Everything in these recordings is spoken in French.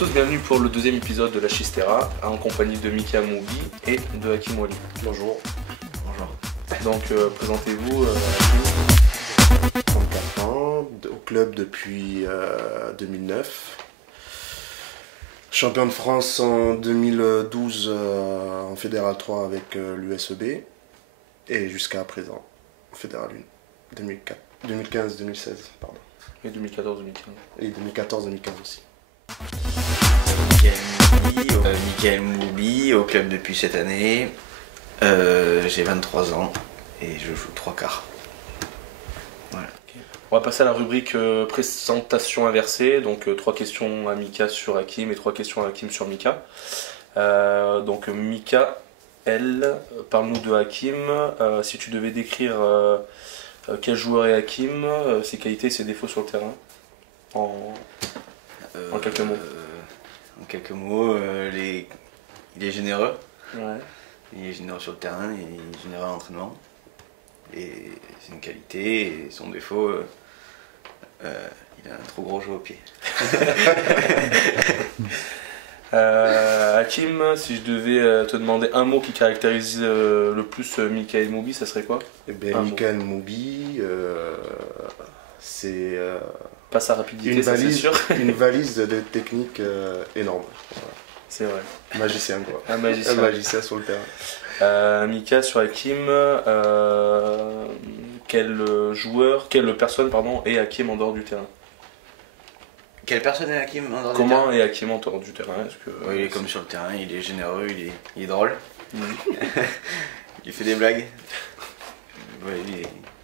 tous, bienvenue pour le deuxième épisode de la Chistera, en compagnie de Mika Moubi et de Hakim Wali. Bonjour. Bonjour. Donc présentez-vous. 34 ans, au club depuis 2009. Champion de France en 2012 en Fédéral 3 avec l'USEB. Et jusqu'à présent, en Fédéral 1, 2015-2016, pardon. Et 2014-2015. Et 2014-2015 aussi. Mikael Moubi, au club depuis cette année. J'ai 23 ans et je joue 3 quarts. Voilà. Okay. On va passer à la rubrique présentation inversée. Donc 3 questions à Mika sur Hakim et 3 questions à Hakim sur Mika. Donc Mika, parle-nous de Hakim. Si tu devais décrire quel joueur est Hakim, ses qualités et ses défauts sur le terrain, en quelques mots. En quelques mots, il est généreux. Ouais. Il est généreux sur le terrain, il est généreux à l'entraînement. Et c'est une qualité, et son défaut, il a un trop gros jeu au pied. Hakim, si je devais te demander un mot qui caractérise le plus Mikael Moubi, ça serait quoi? Eh bien, Mikael Moubi, c'est pas sa rapidité, ça c'est sûr. Une valise de technique énorme. Voilà. C'est vrai. Magicien quoi. Un magicien. Un magicien sur le terrain. Mika, sur Hakim, quelle personne est Hakim en dehors du terrain? Quelle personne est Hakim en dehors du terrain? Comment est Hakim en dehors du terrain? Il est comme sur le terrain, il est généreux, il est drôle. Il fait des blagues. Ouais,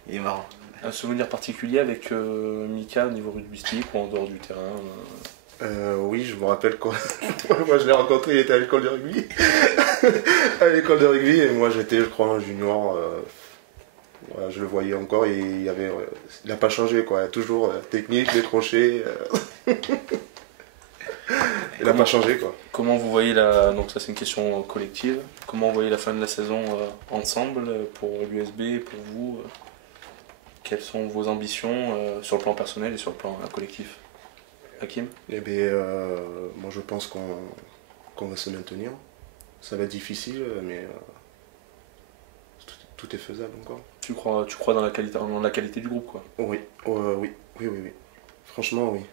il est marrant. Un souvenir particulier avec Mika au niveau rugbystique ou en dehors du terrain? Oui, je me rappelle quand moi je l'ai rencontré, il était à l'école de rugby. À l'école de rugby, et moi j'étais, je crois, un junior. Voilà, je le voyais encore et il n'a pas changé quoi. Il a toujours technique, décroché. Il n'a pas changé quoi. Comment vous voyez donc ça c'est une question collective. Comment vous voyez la fin de la saison ensemble pour l'USB et pour vous? Quelles sont vos ambitions sur le plan personnel et sur le plan collectif? Hakim? Eh bien, moi je pense qu'on va se maintenir. Ça va être difficile, mais tout est faisable encore. Tu crois dans la qualité du groupe quoi? Oui, oui. Franchement, oui.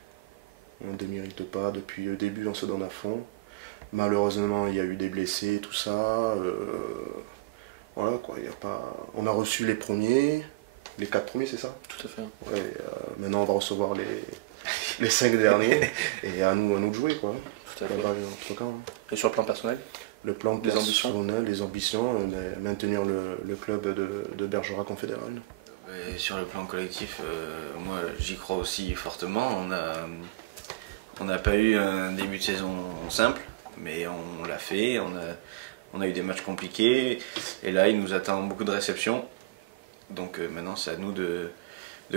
On ne démérite pas. Depuis le début, on se donne à fond. Malheureusement, il y a eu des blessés, tout ça. Voilà quoi. On a reçu les premiers. Les 4 premiers, c'est ça? Tout à fait. Ouais, maintenant, on va recevoir les 5 derniers. Et à nous de jouer, quoi. Tout à fait. Notre camp. Et sur le plan personnel? Le plan personnel, les ambitions, maintenir le club de Bergerac en Fédéral. Et sur le plan collectif, moi j'y crois aussi fortement. On n'a pas eu un début de saison simple, mais on l'a fait. On a eu des matchs compliqués. Et là, il nous attend beaucoup de réceptions. Donc maintenant, c'est à nous de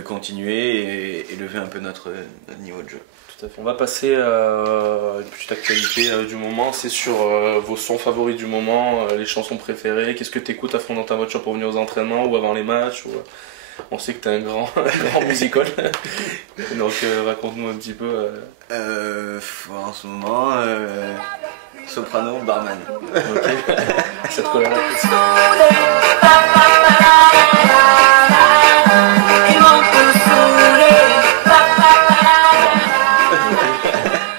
continuer et lever un peu notre niveau de jeu. Tout à fait. On va passer à une petite actualité du moment. C'est sur vos sons favoris du moment, les chansons préférées. Qu'est-ce que tu écoutes à fond dans ta voiture pour venir aux entraînements ou avant les matchs On sait que tu es un grand musical. Donc raconte-nous un petit peu. En ce moment, Soprano, Barman. Ok. Ça te colle à la peau.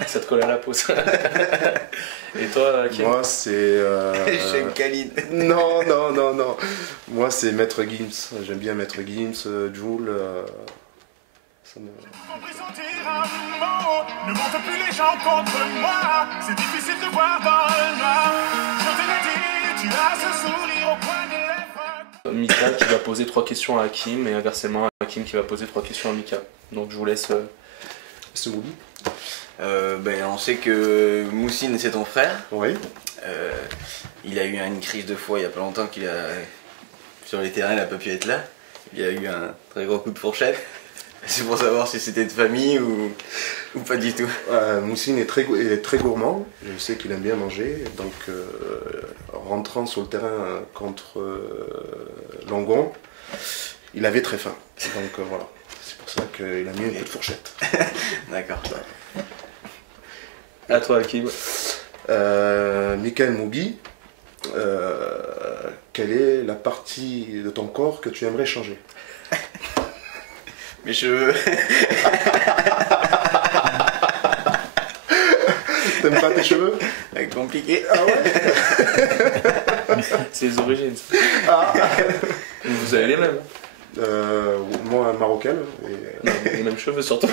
Ça te colle à la peau. Et toi, Kim? Moi, c'est... Chef Khalid. Non. Moi, c'est Maître Gims. J'aime bien Maître Gims, Jul. Ça me... Ne monte plus les gens contre moi. C'est difficile de voir dans le noir. Je te l'ai dit, tu as ce sourire au coin des lèvres. Mika qui va poser 3 questions à Hakim et inversement Hakim qui va poser 3 questions à Mika. Donc je vous laisse. C'est Moubi. On sait que Moussine c'est ton frère. Oui. Il a eu une crise de foie il y a pas longtemps sur les terrains il n'a pas pu être là. Il a eu un très gros coup de fourchette. C'est pour savoir si c'était de famille ou pas du tout. Moussine est très gourmand. Je sais qu'il aime bien manger. Donc rentrant sur le terrain contre Langon, il avait très faim. Donc voilà. C'est pour ça qu'il a mis un peu de fourchette. D'accord. À toi, Hakim. Michael Moubi, quelle est la partie de ton corps que tu aimerais changer? Mes cheveux. T'aimes pas tes cheveux? Compliqué. Ah ouais? C'est les origines. Ah. Vous avez les mêmes. Moi, marocaine. Non, les mêmes cheveux surtout.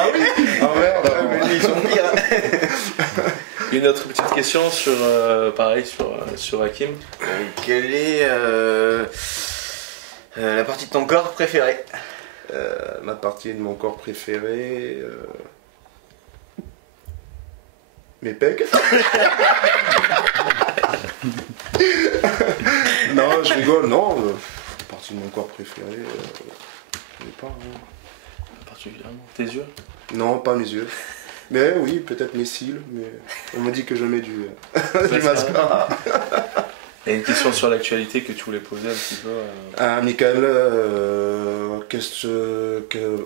Ah oui? Ah merde, Ils sont pires. Une autre petite question sur, pareil, sur Hakim. Quelle est la partie de ton corps préférée? Ma partie de mon corps préféré. Mes pecs. Non, je rigole, non. La partie de mon corps préféré. Je sais pas. Hein. Particulièrement. Tes yeux? Non, pas mes yeux. Mais oui, peut-être mes cils, mais on m'a dit que je mets du mascara. Il y a une question sur l'actualité que tu voulais poser un petit peu. Ah, Michael,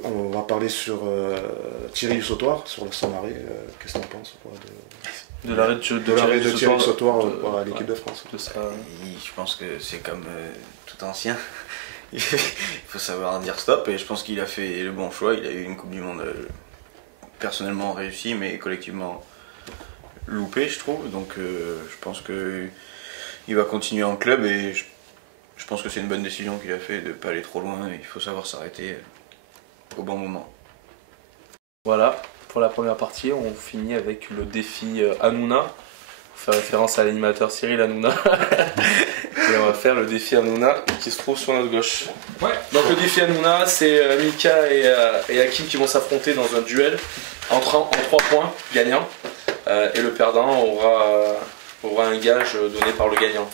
on va parler sur Thierry du Sautoir, sur son arrêt. Qu'est-ce que t'en penses quoi, De l'arrêt de Thierry du Sautoir de- à l'équipe de France? de ça. Je pense que c'est comme tout ancien. Il faut savoir dire stop et je pense qu'il a fait le bon choix. Il a eu une Coupe du Monde personnellement réussie mais collectivement loupée je trouve. Donc je pense que il va continuer en club et je pense que c'est une bonne décision qu'il a fait de ne pas aller trop loin. Il faut savoir s'arrêter au bon moment. Voilà, pour la première partie, on finit avec le défi Hanouna. On fait référence à l'animateur Cyril Hanouna. Et on va faire le défi Hanouna qui se trouve sur notre gauche. Ouais. Donc le défi Hanouna, c'est Mika et Hakim qui vont s'affronter dans un duel en 3 points gagnants. Et le perdant aura un gage donné par le gagnant.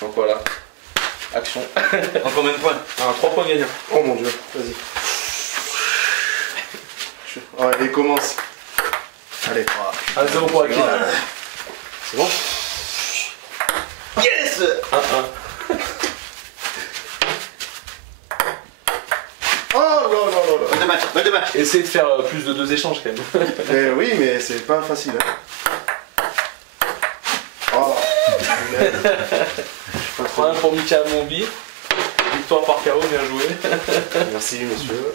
Donc voilà. Action. En combien de points? 3 points gagnants. Oh mon dieu, vas-y. Ouais, allez, commence. Allez. 1-0 pour Hakim. C'est bon? Yes! 1-1. Oh non, non, non, non. Balle de match. Essayez de faire plus de 2 échanges quand même. Mais oui, mais c'est pas facile. Hein. Oh. Merde. 3-1 pour Mika Mombi. Victoire par KO, bien joué. Merci, monsieur.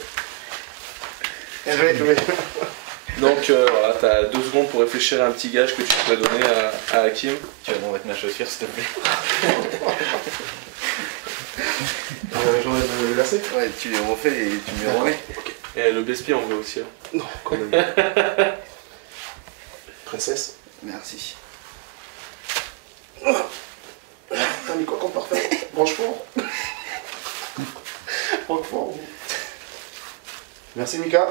Joué. Donc voilà, t'as 2 secondes pour réfléchir à un petit gage que tu pourrais donner à Hakim. Tu vas m'enlever ma chaussure s'il te plaît. J'enlève le lacet? Ouais, tu les refais et tu me les remets. Et le Bespi on veut aussi. Hein. Non, quand même. Princesse. Merci. T'as mis quoi comme parfait? Franchement. Franchement. Merci Mika.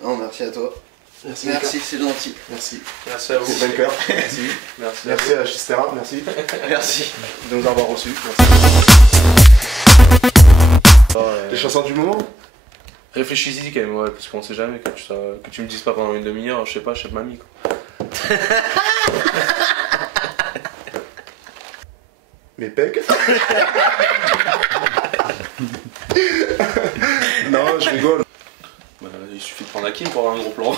Non, merci à toi. Merci, Merci, c'est gentil. Merci. Merci à vous. C'est vainqueur. Merci. Merci. Merci à Chistera. Merci Merci. de nous avoir reçus. Les chansons du moment? Réfléchis-y quand même, ouais, parce qu'on sait jamais que tu me dises pas pendant une demi-heure, je sais pas, chef mamie quoi. Mes pecs. Non, je rigole. Il suffit de prendre Hakim pour avoir un gros plan.